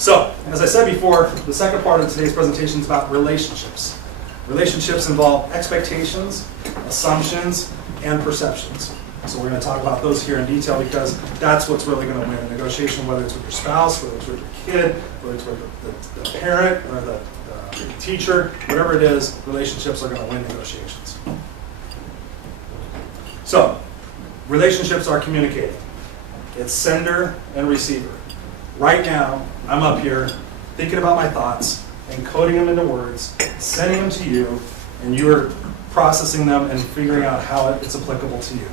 So, as I said before, the second part of today's presentation is about relationships. Relationships involve expectations, assumptions, and perceptions. So we're going to talk about those here in detail because that's what's really going to win a negotiation, whether it's with your spouse, whether it's with your kid, whether it's with the parent or the teacher, whatever it is, relationships are going to win negotiations. So, relationships are communicating. It's sender and receiver. Right now, I'm up here thinking about my thoughts, encoding them into words, sending them to you, and you're processing them and figuring out how it's applicable to you.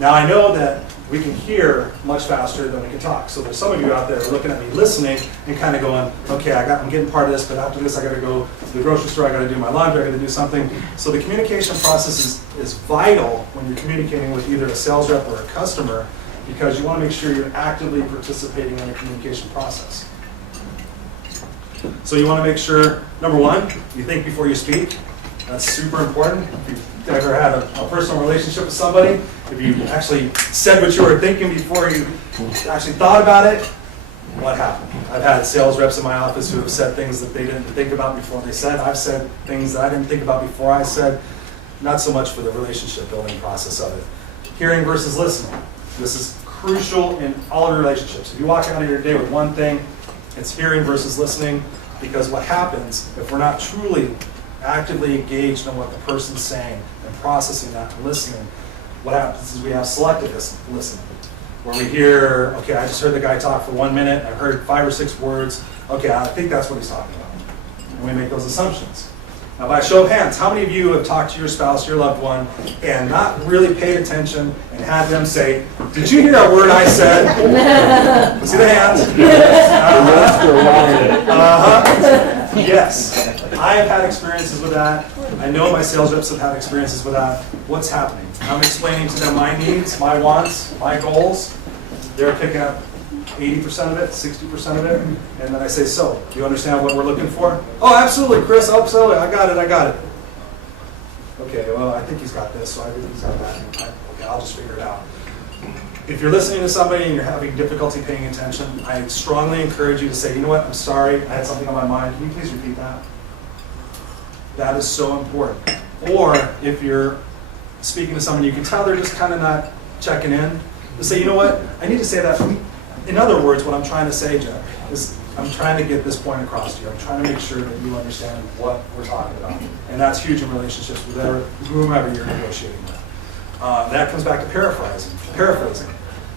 Now, I know that we can hear much faster than we can talk. So there's some of you out there looking at me, listening, and kind of going, okay, I'm getting part of this, but after this I got to go to the grocery store, I got to do my laundry, I got to do something. So the communication process is vital when you're communicating with either a sales rep or a customer, because you want to make sure you're actively participating in the communication process. So you want to make sure, number one, you think before you speak. That's super important. If you've ever had a personal relationship with somebody, if you actually said what you were thinking before you actually thought about it, what happened? I've had sales reps in my office who have said things that they didn't think about before they said. I've said things that I didn't think about before I said. Not so much for the relationship building process of it. Hearing versus listening. This is crucial in all relationships. If you walk out of your day with one thing, it's hearing versus listening, because what happens if we're not truly actively engaged in what the person's saying and processing that and listening, what happens is we have selective listening, where we hear, okay, I just heard the guy talk for 1 minute, I heard 5 or 6 words, okay, I think that's what he's talking about. And we make those assumptions. Now, by show of hands, how many of you have talked to your spouse, your loved one, and not really paid attention and had them say, did you hear a word I said? See the hands? Yes. I have had experiences with that. I know my sales reps have had experiences with that. What's happening? I'm explaining to them my needs, my wants, my goals. They're picking up 80% of it, 60% of it, and then I say, so, do you understand what we're looking for? Oh, absolutely, Chris, absolutely, I got it. Okay, well, I think he's got this, so I think he's got that. Okay, I'll just figure it out. If you're listening to somebody and you're having difficulty paying attention, I strongly encourage you to say, you know what, I'm sorry, I had something on my mind. Can you please repeat that? That is so important. Or if you're speaking to someone, you can tell they're just kind of not checking in, to say, you know what, I need to say that. In other words, what I'm trying to say, Jeff, is I'm trying to get this point across to you. I'm trying to make sure that you understand what we're talking about. And that's huge in relationships with whomever you're negotiating with. That comes back to paraphrasing.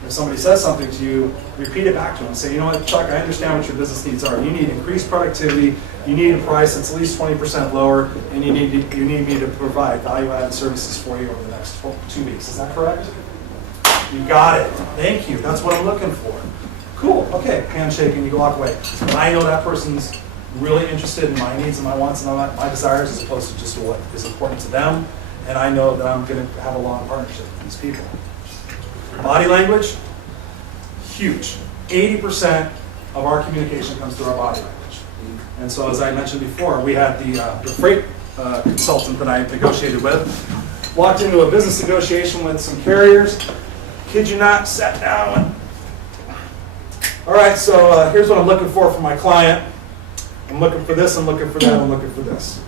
If somebody says something to you, repeat it back to them and say, you know what, Chuck, I understand what your business needs are. You need increased productivity, you need a price that's at least 20% lower, and you need me to provide value-added services for you over the next 2 weeks. Is that correct? You got it. Thank you. That's what I'm looking for. Cool. Okay. Handshake and you walk away. I know that person's really interested in my needs and my wants and my desires as opposed to just what is important to them. And I know that I'm going to have a long partnership with these people. Body language, huge. 80% of our communication comes through our body language. And so as I mentioned before, we had the freight consultant that I negotiated with, walked into a business negotiation with some carriers, kid you not, sat down. All right, so here's what I'm looking for my client. I'm looking for this, I'm looking for that, I'm looking for this.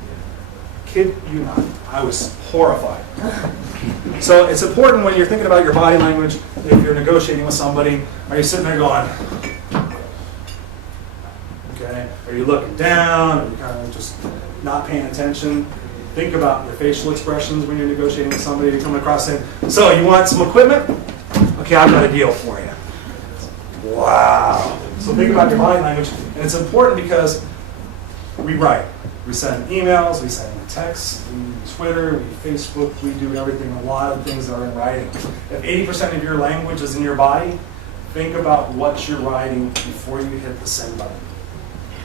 Kid you not, I was horrified. So it's important when you're thinking about your body language, if you're negotiating with somebody, are you sitting there going, okay? Are you looking down? Are you kind of just not paying attention? Think about your facial expressions when you're negotiating with somebody. You're coming across saying, so you want some equipment? Okay, I've got a deal for you. Wow. So think about your body language. And it's important because we write. We send emails, we send texts, we use Twitter, we Facebook, we do everything. A lot of things are in writing. If 80% of your language is in your body, think about what you're writing before you hit the send button.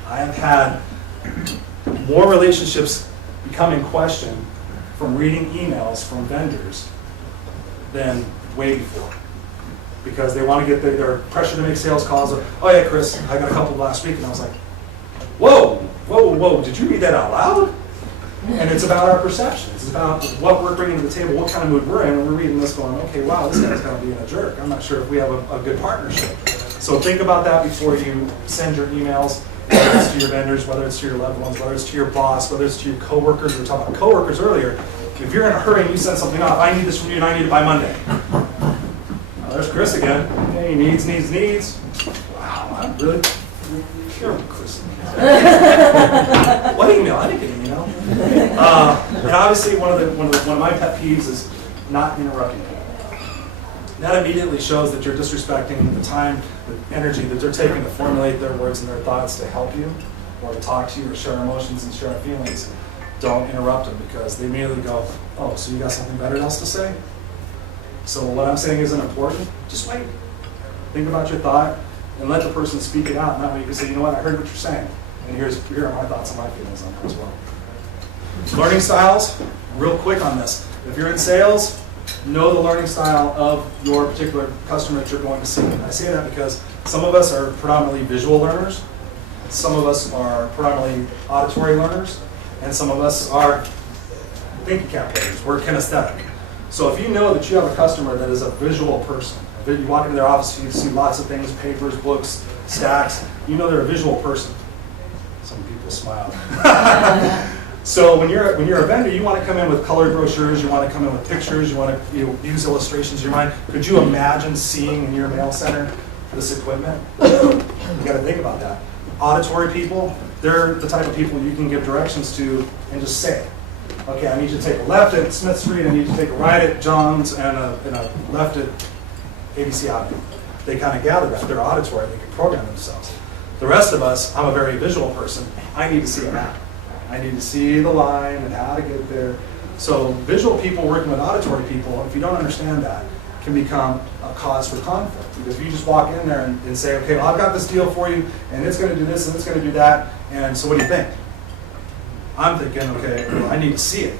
I have had more relationships become in question from reading emails from vendors than way before. Because they want to get their pressure to make sales calls. Or, oh yeah, Chris, I got a couple last week, and I was like, whoa, did you read that out loud? And it's about our perception. It's about what we're bringing to the table, what kind of mood we're in, and we're reading this going, okay, wow, this guy's kind of being a jerk. I'm not sure if we have a good partnership. So think about that before you send your emails, whether it's to your vendors, whether it's to your loved ones, whether it's to your boss, whether it's to your coworkers. We were talking about coworkers earlier. If you're in a hurry and you send something off, I need this from you and I need it by Monday. There's Chris again. Hey, needs. Wow, I'm really sure Chris. What email? I didn't get an email. And obviously, one of my pet peeves is not interrupting people. That immediately shows that you're disrespecting the time, the energy that they're taking to formulate their words and their thoughts to help you, or to talk to you, or share emotions and share feelings. Don't interrupt them because they immediately go, "Oh, so you got something better else to say?" So what I'm saying isn't important. Just wait. Think about your thought and let the person speak it out. And that way you can say, "You know what? I heard what you're saying, and here are my thoughts and my feelings on that as well." Learning styles. Real quick on this. If you're in sales, know the learning style of your particular customer that you're going to see. And I say that because some of us are predominantly visual learners, some of us are predominantly auditory learners, and some of us are thinking cap learners. We're kinesthetic. So if you know that you have a customer that is a visual person, that you walk into their office, you see lots of things, papers, books, stacks, you know they're a visual person. Some people smile. So when you're a vendor, you want to come in with colored brochures, you want to come in with pictures, you want to use illustrations in your mind. Could you imagine seeing in your mail center this equipment? You got to think about that. Auditory people, they're the type of people you can give directions to and just say, okay, I need you to take a left at Smith Street, I need you to take a right at John's, and a left at ABC Avenue. They kind of gather that. They're auditory, they can program themselves. The rest of us, I'm a very visual person, I need to see a map. I need to see the line and how to get there. So visual people working with auditory people, if you don't understand that, can become a cause for conflict. Because if you just walk in there and say, okay, well, I've got this deal for you, and it's going to do this, and it's going to do that, and so what do you think? I'm thinking, okay, well, I need to see it.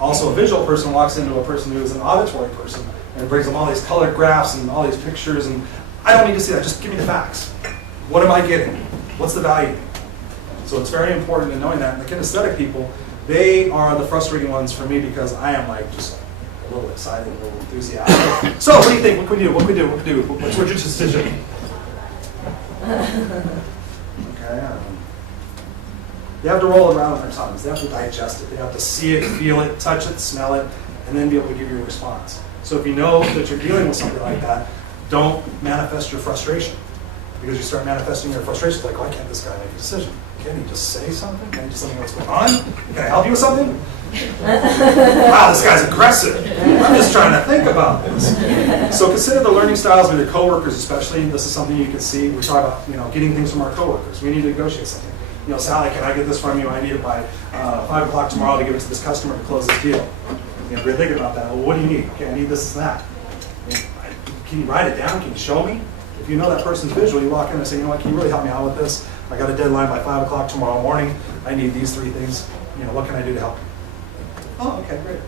Also, a visual person walks into a person who is an auditory person and brings them all these colored graphs and all these pictures, and I don't need to see that, just give me the facts. What am I getting? What's the value? So it's very important in knowing that. And the kinesthetic people, they are the frustrating ones for me because I am like just a little excited, a little enthusiastic. So what do you think? What can we do? What can we do? What can we do? What's your decision? Okay. They have to roll it around with their tongues. They have to digest it. They have to see it, feel it, touch it, smell it, and then be able to give you a response. So if you know that you're dealing with something like that, don't manifest your frustration. Because you start manifesting your frustration, like, why can't this guy make a decision? Can he just say something? Can he just tell me what's going on? Can I help you with something? Wow, this guy's aggressive. I'm just trying to think about this. So consider the learning styles with your coworkers, especially. This is something you can see. We talk about getting things from our coworkers. We need to negotiate something. Sally, can I get this from you? I need it by 5 o'clock tomorrow to give it to this customer to close this deal. If you're thinking about that, well, what do you need? Okay, I need this and that. Can you write it down? Can you show me? If you know that person's visual, you walk in and say, you know what, can you really help me out with this? I got a deadline by 5 o'clock tomorrow morning. I need these 3 things. What can I do to help you? Oh, okay, great.